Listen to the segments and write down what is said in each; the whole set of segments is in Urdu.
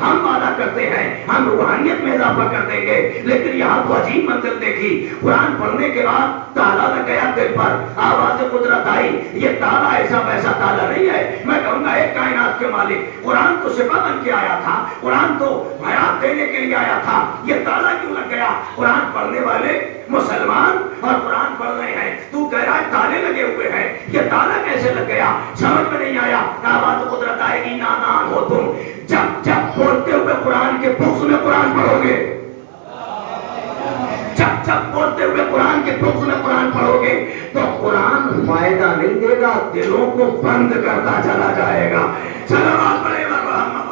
ہم وعدہ کرتے ہیں ہم روحانیت میں اضافہ کر دیں گے، لیکن یہاں تو عجیب منظر دیکھی، قرآن پڑھنے کے بعد تالا لگ گیا دل پر، آواز قدرت آئی، یہ تالا ایسا ویسا تالا نہیں ہے، میں کہوں گا ایک کائنات کے مالک، قرآن تو شفا بن کے آیا تھا، قرآن تو حیات دینے کے لیے آیا تھا، یہ تالا کیوں لگ گیا؟ قرآن پڑھنے والے مسلمان اور قرآن پڑھ رہے ہیں، تو کہہ رہا ہے تالے لگے ہوئے ہیں، یہ تالا کیسے لگ گیا؟ سمجھ میں نہیں آیا۔ آواز قدرت آئے گی، نادان ہو تم، جب بولتے ہوئے قرآن کے بغض میں قرآن پڑھو گے، جب بولتے ہوئے قرآن کے بغض میں قرآن پڑھو گے تو قرآن فائدہ نہیں دے گا، دلوں کو بند کرتا چلا جائے گا۔ صلوات پڑھے محمد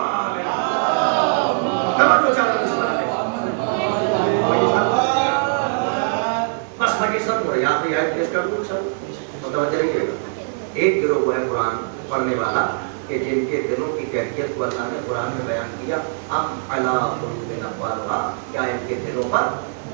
بس باقی سب ہو یہاں پہ آیت پیش کر دوں، سب متوجہ رہیے گا۔ ایک گروہ وہ ہے قرآن پڑھنے والا کہ جن کے دلوں کی کیفیت کو اللہ نے قرآن میں بیان کیا، ام علی قلوب اقفالھا، کیا ان کے دلوں پر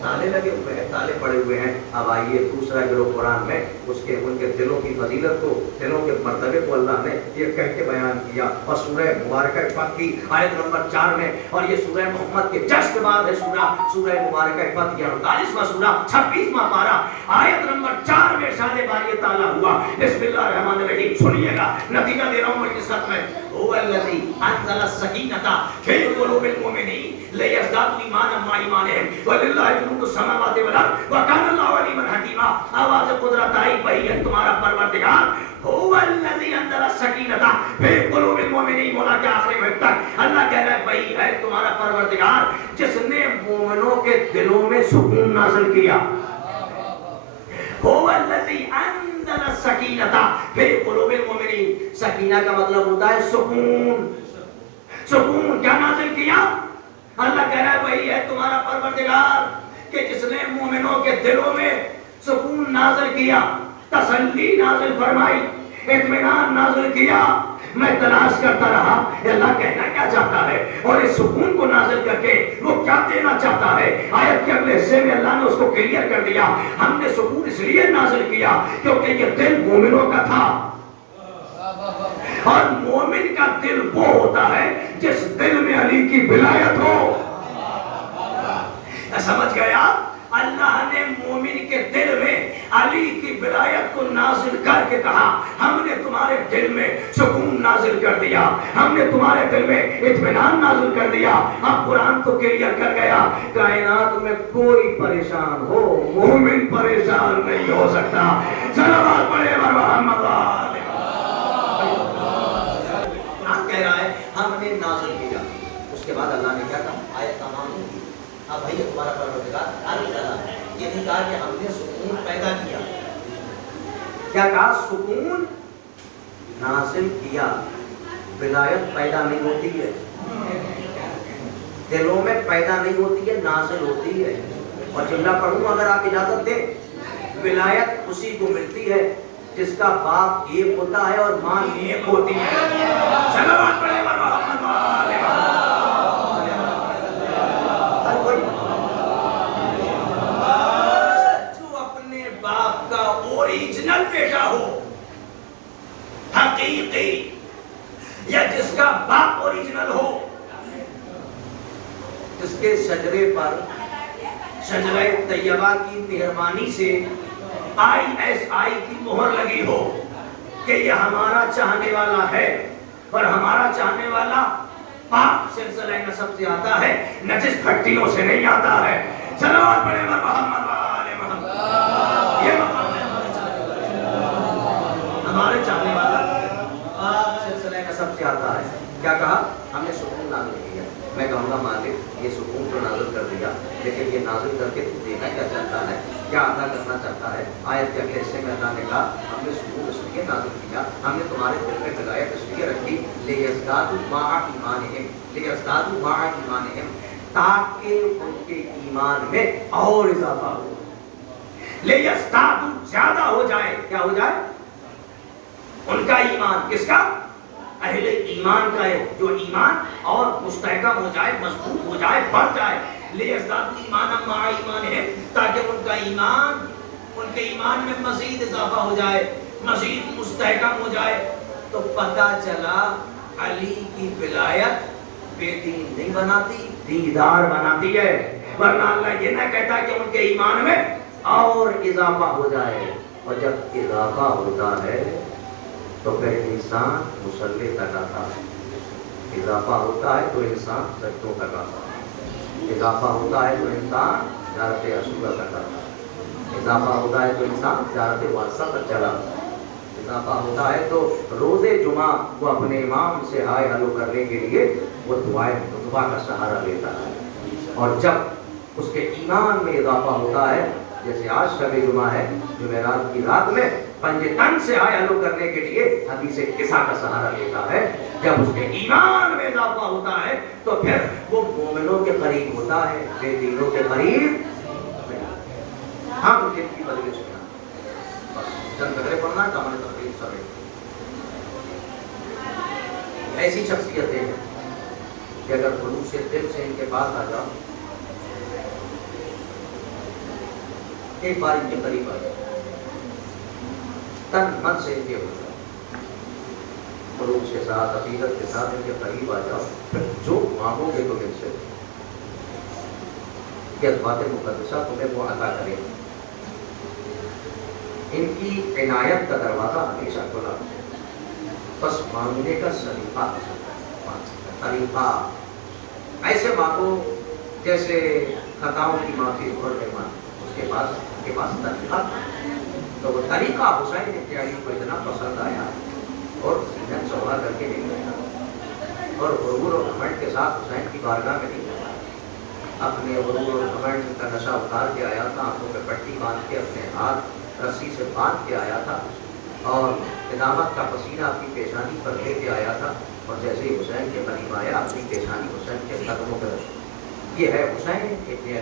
تالے لگے ہوئے ہیں، تالے پڑے ہوئے ہیں۔ اب آئیے دوسرا گروہ قرآن میں ان کے دلوں کی فضیلت کو، دلوں کے مرتبے کو اللہ نے یہ کہہ کے بیان کیا، اور سورہ مبارکہ فتح کی آیت نمبر 4 میں، اور یہ سورہ محمد کے جسٹ کے بعد ہے سورہ مبارکہ فتح کی 48واں سورہ 26واں پارہ آیت نمبر 4 میں ارشاد باری تعالیٰ ہوا۔ بسم اللہ الرحمن الرحیم، سنیے گا، نتیجہ دے رہا ہوں مجلس میں۔ هو الذی انزل السکینۃ فی قلوب المؤمنین لیزدادوا ایمانا مع ایمانہم وللہ جنود السماوات والارض وکان اللہ علیما حکیما۔ آواز قدرت آئی، وہی ہے تمہارا پروردگار۔ هو الذی انزل السکینۃ فی قلوب المؤمنین، مولا کے آخری میں تک اللہ کہہ رہا ہے وہی ہے تمہارا پروردگار جس نے مومنوں کے دلوں میں سکون نازل کیا۔ هو الذی انزل السکینۃ فی قلوب المؤمنین، سکینہ کا مطلب ہوتا ہے سکون۔ سکون کیا نازل کیا؟ اللہ کہہ رہا ہے وہی ہے تمہارا پروردگار کہ جس نے مومنوں کے دلوں میں سکون نازل کیا، تسلی نازل فرمائی، اطمینان نازل کیا۔ میں تلاش کرتا رہا اللہ کہنا کیا چاہتا ہے اور اس سکون کو نازل کر کے وہ کیا دینا چاہتا ہے۔ آیت کے اگلے حصے میں اللہ نے اس کو کلیئر کر دیا، ہم نے سکون اس لیے نازل کیا کیونکہ یہ دل مومنوں کا تھا، اور مومن کا دل وہ ہوتا ہے جس دل میں علی کی ولایت ہو۔ سمجھ گیا؟ اللہ نے مومن کے دل میں علی کی ولایت کو نازل کر کے کہا ہم نے تمہارے دل میں سکون نازل کر دیا، ہم نے تمہارے دل میں اطمینان نازل کر دیا۔ اب قرآن تو کلیئر کر گیا، کائنات میں کوئی پریشان ہو مومن پریشان نہیں ہو سکتا۔ صلوات پڑھے محمد کہہ رہا ہے ہم نے نازل کیا، اس کے بعد اللہ نے کیا کہا؟ آیت تمام ہوئی۔ اب بھائی تمہارا پروردگار یہ نہیں کہا کہ ہم نے سکون پیدا کیا، کیا کہا؟ سکون نازل کیا۔ ولایت پیدا نہیں ہوتی ہے دلوں میں، پیدا نہیں ہوتی ہے، نازل ہوتی ہے۔ اور جملہ پڑھوں اگر آپ اجازت دیں، ولایت اسی کو ملتی ہے جس کا باپ ایک ہوتا ہے اور ماں ایک ہوتی ہے۔ صلوات پڑھے محمد والے جو اپنے باپ کا اوریجنل بیٹا ہو، حقیقی، یا جس کا باپ اوریجنل ہو، جس کے شجرے پر شجرہ طیبہ کی مہربانی سے ISI کی مہر لگی ہو کہ یہ ہمارا چاہنے والا ہے، اور ہمارا چاہنے والا پاک سلسلہ نسب سے آتا ہے، نجس پھٹیوں سے نہیں آتا ہے۔ صلوات پڑھے محمد والے محمد۔ یہ مقام ہے ہمارے چاہنے والا پاک سلسلہ نسب سے آتا ہے۔ کیا کہا؟ ہم نے سکون نازل کیا۔ میں کہوں گا مالک یہ سکون تو نازل کر دیا، لیکن یہ نازل کر کے تو دینا کیا چاہتا ہے، کیا عطا کرنا چاہتا ہے؟ آیت کے اگلے حصے میں اللہ نے کہا ہم نے سکون اس لیے نازل کیا، ہم نے تمہارے دل میں ولایت اس لیے رکھی، لیزدادوا مع ایمانہم، لیزدادوا مع ایمانہم، تاکہ ان کے ایمان میں اور اضافہ ہو، لیزدادوا زیادہ ہو جائے۔ کیا ہو جائے؟ ان کا ایمان، کس کا؟ اہل ایمان کا ہے، جو ایمان اور مستحکم ہو جائے، مضبوط ہو جائے، بڑھ جائے۔ لیزدادوا ایمانا مع ایمانہم، تاکہ ان کا ایمان، ان کے ایمان میں مزید اضافہ ہو جائے، مزید مستحکم ہو جائے۔ تو پتہ چلا علی کی ولایت بے دین نہیں بناتی، دیندار بناتی ہے، ورنہ اللہ یہ نہ کہتا کہ ان کے ایمان میں اور اضافہ ہو جائے، اور جب اضافہ ہوتا ہے تو پھر انسان مسلح تک آتا ہے، اضافہ ہوتا ہے تو انسان سجدوں تک آتا ہے، اضافہ ہوتا ہے تو انسان زیارت عاشورہ تک آتا ہے، اضافہ ہوتا ہے تو انسان زیارت وارثہ تک چلا آتا ہے، اضافہ ہوتا ہے تو روز جمعہ وہ اپنے امام سے ہائے ہلو کرنے کے لیے وہ دعا کا سہارا لیتا ہے، اور جب اس کے ایمان میں اضافہ ہوتا ہے، جیسے آج شب جمعہ ہے، جمعرات کی رات میں پنج تن سے ہائے ہلو کرنے کے لیے حدیث قصہ کا سہارا لیتا ہے، جب اس کے ایمان میں اضافہ ہوتا ہے تو پھر وہ مومنوں کے قریب ہوتا ہے، بے دینوں کے قریب نہیں۔ ہم جن کی بدلے سنا بس چند بغیر پڑھنا ہے تو ہمارے تقریب سمجھ ایسی شخصیتیں ہیں کہ اگر خلوص دل سے ان کے پاس آ جاؤ، ایک بار ان کے قریب آ جاؤ، تن من سے ان کے ہو جاؤ، خلوص کے ساتھ عقیدت کے ساتھ ان کے قریب آ جاؤ، پھر جو مانگو گے تو ان سے بات مقدسہ تمہیں وہ عطا کرے گی۔ ان کی عنایت کا دروازہ ہمیشہ کھلا، بس مانگنے کا سلیقہ طریقہ ایسے مانگو جیسے خطاؤں کی معافی اور رحمت، اس کے پاس طریقہ، تو وہ طریقہ حسین ابن علی کو اتنا پسند آیا اور سینہ چوڑا کر کے نہیں گیا، اور غرور اور گھمنڈ کے ساتھ حسین کی بارگاہ میں نہیں گیا، اپنے غرور اور گھمنڈ کا نشہ اتار کے آیا تھا، آنکھوں پہ پٹی باندھ کے اپنے ہاتھ رسی سے باندھ کے آیا تھا، اور قدامت کا پسینہ اپنی پیشانی پر لے کے آیا تھا، اور جیسے ہی حسین کے قریب آیا اپنی پیشانی حسین کے قدموں پہ رکھی۔ یہ ہے حسین ابن علی